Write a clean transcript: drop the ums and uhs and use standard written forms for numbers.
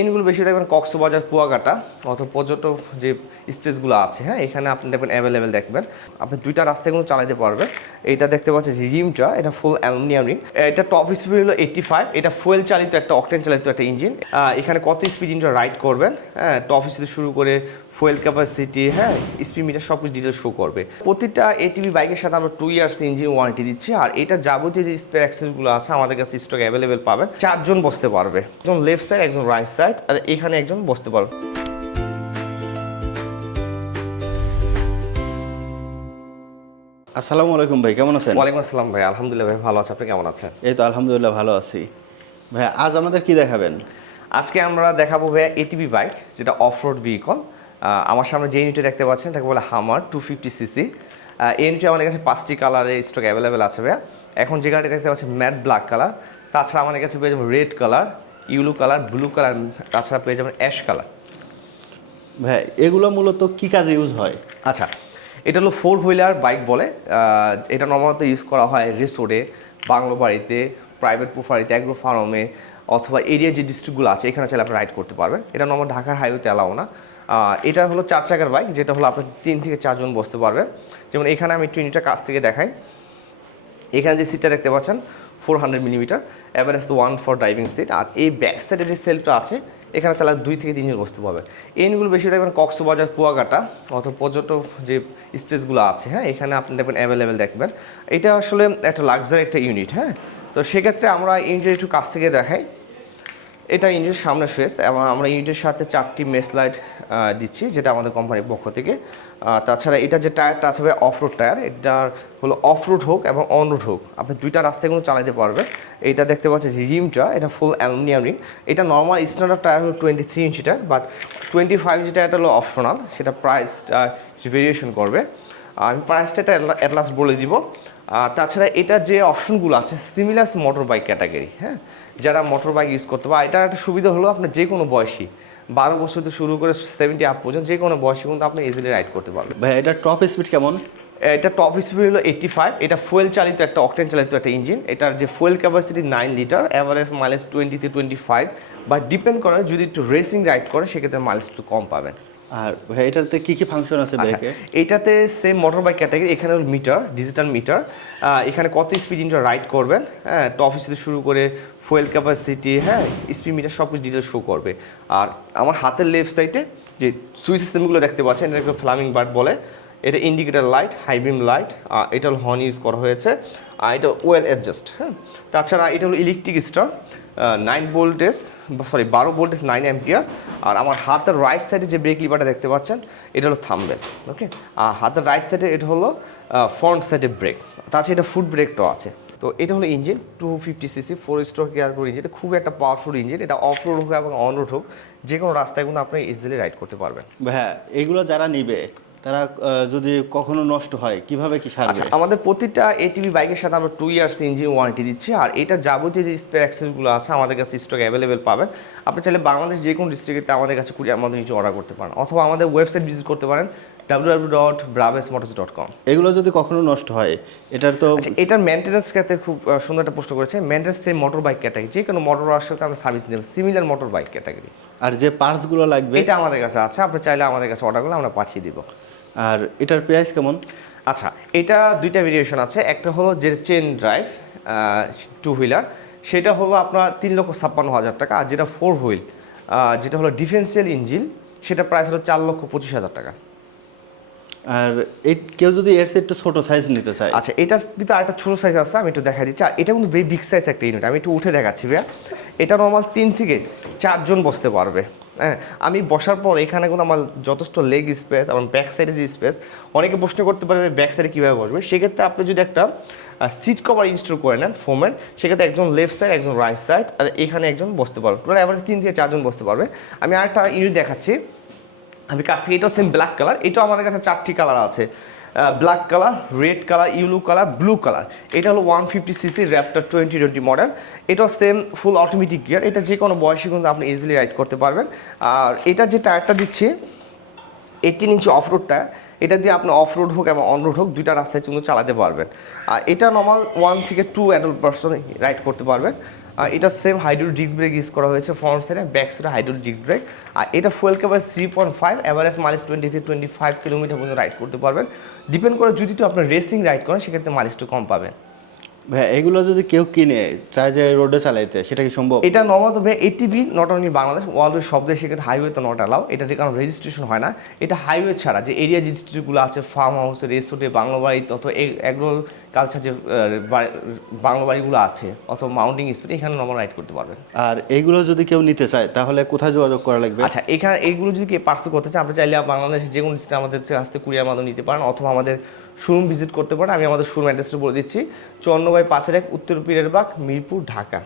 এনগুলো বেশি দেখবেন কক্সবাজার, কুয়াকাটা অথবা পর্যটক যে স্পেসগুলো আছে, হ্যাঁ, এখানে আপনি দেখবেন অ্যাভেলেবেল দেখবেন। আপনি দুইটা রাস্তায় কিন্তু চালাতে পারবেন। এটা দেখতে পাচ্ছেন যে রিমটা, এটা ফুল অ্যালুমিনিয়াম রিম। এটা টপ স্পিড হলো 85। এটা ফুয়েল চালিত একটা অকটেন চালিত একটা ইঞ্জিন। এখানে কত স্পিড ইঞ্জিন রাইড করবেন, হ্যাঁ, টপ স্পিড শুরু করে ফুয়েল ক্যাপাসিটি, হ্যাঁ, স্পিড মিটার সব কিছু ডিটেলস শো করবে। প্রতিটা এটিভি বাইকের সাথে আমরা 2 ইয়ার্স ইঞ্জিন ওয়ারেন্টি দিচ্ছি। আর এটা যাবতীয় যে স্পেয়ার অ্যাক্সেসগুলো আছে আমাদের কাছে স্টক অ্যাভেলেবেল পাবেন। 4 জন বসতে পারবে, একজন লেফট সাইড, একজন রাইট সাইড, আর এখানে একজন বসতে পারবে। আসসালামু আলাইকুম ভাই, কেমন আছেন? ওয়ালাইকুম আসসালাম ভাই, আলহামদুলিল্লাহ ভাই, ভালো আছে। আপনি কেমন আছেন? এই তো আলহামদুলিল্লাহ ভালো আছি। ভাই আজ আমাদের কি দেখাবেন? আজকে আমরা দেখাবো ভাইয়া এটিভি বাইক, যেটা অফ রোড ভেহিকল। আমার সামনে যে ইউনিটটা দেখতে পাচ্ছেন এটাকে বলে হামার 250cc। এই ইউনিটে আমাদের কাছে 5টি কালারের স্টক অ্যাভেলেবেল আছে ভাইয়া। এখন যে গাড়িটা দেখতে পাচ্ছেন ম্যাট ব্ল্যাক কালার, তাছাড়া আমাদের কাছে পেয়ে যাবেন red colour, yellow colour, blue colour, তাছাড়া পেয়ে যাবেন অ্যাশ কালার। ভাই এগুলো মূলত কি কাজে ইউজ হয়? আচ্ছা, এটা হলো 4 হুইলার বাইক বলে। এটা নর্মালত ইউজ করা হয় রিসোর্টে, বাংলো বাড়িতে, প্রাইভেট প্রপার্টিতে, অ্যাগ্রো ফার্মে, অথবা এরিয়া যে ডিস্ট্রিক্টগুলো আছে এখানে চাইলে আপনি রাইড করতে পারবেন। এটা নর্মাল ঢাকার হাইওয়েতে অ্যালাও না। এটা হলো 4 চাকার বাইক, যেটা হলো আপনার 3 থেকে 4 জন বসতে পারবেন। যেমন এখানে আমি একটু ইউনিটটা কাছ থেকে দেখাই। এখানে যে সিটটা দেখতে পাচ্ছেন 400 millimetre, average 1 for driving seat. আর এই ব্যাক সাইডে যে সেলফটা আছে এখানে চালা 2 থেকে 3 জন বসতে পারবে। এনগুলো বেশি দেখবেন কক্সবাজার, কুয়াকাটা অথবা পর্যটক যে স্পেসগুলো আছে, হ্যাঁ, এখানে আপনি দেখবেন অ্যাভেলেবেল দেখবেন। এটা আসলে একটা লাক্সারি একটা ইউনিট, হ্যাঁ। তো সেক্ষেত্রে আমরা ইঞ্জিন একটু কাছ থেকে দেখাই। এটা ইঞ্জিনের সামনের ফেস, এবং আমরা ইউনিটের সাথে 4টি মেস লাইট দিচ্ছি, যেটা আমাদের কোম্পানির পক্ষ থেকে। তাছাড়া এটা যে টায়ারটা আছে ভাই অফ রোড টায়ার। এটার হলো অফ রোড হোক এবং অন রোড হোক আপনি দুইটা রাস্তায় কিন্তু চালাতে পারবেন। এটা দেখতে পাচ্ছেন যে রিমটা, এটা ফুল অ্যালুমিনিয়াম রিম। এটা নর্মাল স্ট্যান্ডার্ড টায়ার হলো 23 ইঞ্চি টায়ার, বাট 25 ইঞ্চি টায়ারটা হলো অপশনাল, সেটা প্রাইসটা ভেরিয়েশন করবে। আমি প্রাইসটা অ্যাট লাস্ট বলে দিব। তাছাড়া এটার যে অপশনগুলো আছে সিমিলার মোটর বাইক ক্যাটাগরি, হ্যাঁ, যারা মোটর বাইক ইউজ করতে পারে। এটার একটা সুবিধা হলো আপনার যে কোনো বয়সী 12 বছর থেকে শুরু করে 70 আপ পর্যন্ত যে কোনো বয়সী কিন্তু আপনি ইজিলি রাইড করতে পারবেন। ভাই এটা টপ স্পিড কেমন? এটা টপ স্পিড হলো 85। এটা ফুয়েল চালিত একটা অকটেন চালিত একটা ইঞ্জিন। এটার যে fuel capacity 9 litre, average mileage 20 থেকে 25, বা ডিপেন্ড করে যদি একটু রেসিং রাইড করে সেক্ষেত্রে মাইলেজ একটু কম পাবেন। আর ভাই এটাতে কি কি ফাংশন আছে ব্রেকে? এইটাতে সেম মোটর বাইক ক্যাটাগরি। এখানে হলো মিটার, ডিজিটাল মিটার। এখানে কত স্পিড ইঞ্জিন রাইড করবেন, হ্যাঁ, টপ স্পিড শুরু করে ফুয়েল ক্যাপাসিটি, হ্যাঁ, স্পিড মিটার সব কিছু ডিটেলস শো করবে। আর আমার হাতের লেফট সাইডে যে সুইচ সিস্টেমগুলো দেখতে পাচ্ছেন এটা একটা ফ্লামিং বার্ড বলে। এটা indicator light, high beam light, এটা হলো হর্ন ইউজ করা হয়েছে। আর এটা ওয়েল অ্যাডজাস্ট, হ্যাঁ। তাছাড়া এটা হলো ইলেকট্রিক স্টার, 12 ভোল্টেজ 9 অ্যাম্পিয়ার। আর আমার হাতের রাইট সাইডে যে ব্রেক লিভারটা দেখতে পাচ্ছেন এটা হলো থাম্বেল, ওকে। আর হাতের রাইট সাইডে এটা হলো ফ্রন্ট সাইডে ব্রেক। তাছাড়া এটা ফুট ব্রেকটাও আছে। তো এটা হলো engine 250cc 4 stroke air cooler engine. এটা খুব একটা পাওয়ারফুল ইঞ্জিন। এটা অফ রোড হোক এবং অন রোড হোক যে কোনো রাস্তায় কিন্তু আপনি ইজিলি রাইড করতে পারবেন। ভাই এগুলো যারা নিবে তারা যদি কখনো নষ্ট হয় কিভাবে কি সারবে? আচ্ছা, আমাদের প্রতিটা এটিভি বাইকের সাথে আমরা 2 ইয়ার্স ইঞ্জিন ওয়ারেন্টি দিচ্ছি। আর এটা যাবতীয় যে স্পেয়ার অ্যাক্সেসগুলো আছে আমাদের কাছে স্টক অ্যাভেলেবেল পাবেন। আপনি চাইলে বাংলাদেশ যে কোনো ডিস্ট্রিক্টে আমাদের কাছে কুরিয়ার মাধ্যমে নিচে অর্ডার করতে পারেন, অথবা আমাদের ওয়েবসাইট ভিজিট করতে পারেন www.brabesmotors.com। এগুলো যদি কখনো নষ্ট হয় এটার তো এটার মেনটেন্যান্স ক্ষেত্রে খুব সুন্দর একটা প্রশ্ন করেছে। Maintenance same motor bike category, যে কোনো মোটর সাথে আমরা সার্ভিস দেব, সিমিলার মোটর বাইক ক্যাটাগরি। আর যে পার্টসগুলো লাগবে এটা আমাদের কাছে আছে, আপনি চাইলে আমাদের কাছে অর্ডার করলে আমরা পাঠিয়ে দিব। আর এটার প্রাইস কেমন? আচ্ছা, এটা দুইটা ভেরিয়েশন আছে। একটা হলো যে চেন ড্রাইভ 2 হুইলার, সেটা হলো আপনার 3,56,000 টাকা। আর যেটা 4 হুইল, যেটা হলো ডিফেন্সিয়াল ইঞ্জিন, সেটা প্রাইস হলো 4,25,000 টাকা। আর এই কেউ যদি এর চেয়ে একটু ছোটো সাইজ নিতে চায়? আচ্ছা, এটা কিন্তু আরেকটা ছোটো সাইজ আছে, আমি একটু দেখাই দিচ্ছি। আর এটা কিন্তু বেশ বিগ সাইজ একটা ইউনিট, আমি একটু উঠে দেখাচ্ছি ভাইয়া। এটা নর্মাল 3 থেকে 4 জন বসতে পারবে, হ্যাঁ। আমি বসার পর এখানে কিন্তু আমার যথেষ্ট লেগ স্পেস এবং ব্যাক সাইডে যে স্পেস, অনেকে প্রশ্ন করতে পারবে ব্যাক সাইডে কীভাবে বসবে। সেক্ষেত্রে আপনি যদি একটা সিট কভার ইনস্টল করে নেন ফোমের, সেক্ষেত্রে একজন লেফট সাইড, একজন রাইট সাইড, আর এখানে একজন বসতে পারবে। টোটাল অ্যাভারেজ 3 থেকে 4 জন বসতে পারবে। আমি আরেকটা ইউনিট দেখাচ্ছি আমি কাছ থেকে। এটাও সেম ব্ল্যাক কালার। এটাও আমাদের কাছে 4টি কালার আছে, black colour, red colour, yellow colour, blue colour. এটা হলো 150cc র্যাপটার 2020 মডেল। এটাও সেম ফুল অটোমেটিক গিয়ার। এটা যে কোনো বয়সে কিন্তু আপনি ইজিলি রাইড করতে পারবেন। আর এটা যে টায়ারটা দিচ্ছি 18 ইঞ্চি অফ রোড টায়ার। এটা দিয়ে আপনি অফ রোড হোক এবং অন রোড হোক দুইটা রাস্তায় কিন্তু চালাতে পারবেন। আর এটা নর্মাল 1 থেকে 2 অ্যাডাল্ট পারসন রাইড করতে পারবেন। এটা same hydraulic disc brake use করা হয়েছে ফ্রন্ট সাইডে, ব্যাক সাইডে হাইড্রোলিক ডিস্ক ব্রেক। আর এটা ফুয়েল ক্যাপাসিটি 3.5, অ্যাভারেজ মাইলেজ 20 থেকে 25 কিলোমিটার পর্যন্ত রাইড করতে পারবেন। ডিপেন্ড করে যদি তো আপনার রেসিং রাইড করেন সেক্ষেত্রে মাইলেজটা কম পাবেন। ভাই এগুলো যদি কেউ কিনে চায় যে রোডে চালাইতে, সেটা কি সম্ভব? এটা নর্মাল ভাই এটিভি নট অনলি বাংলাদেশ, ওয়ার্ল্ডের সব দেশে সেক্ষেত্রে হাইওয়ে তো নট অ্যালাউ, এটা কারণ রেজিস্ট্রেশন হয় না। এটা হাইওয়ে ছাড়া যে এরিয়া যে ডিস্ট্রিক্টগুলো আছে, ফার্ম হাউসে, রেসোর্টে, বাংলা বাড়িতে অথবা অ্যাগ্রো কালচার যে বাংলা বাড়িগুলো আছে অথবা মাউন্টিং স্পিড, এখানে নর্মাল রাইড করতে পারবেন। আর এইগুলো যদি কেউ নিতে চায় তাহলে কোথায় যোগাযোগ করা লাগবে? আচ্ছা, এখানে এইগুলো যদি কেউ পার্সেল করতে চান, আপনি চাইলে বাংলাদেশের যে কোনো ডিস্ট্রিক্টে আমাদের কাছ থেকে কুরিয়ার মাধ্যমে নিতে পারেন অথবা আমাদের শোরুম ভিজিট করতে পারেন। আমি আমাদের শোরুম অ্যাড্রেসটা বলে দিচ্ছি, 54/5-1 উত্তর পীরের বাগ, মিরপুর, ঢাকা।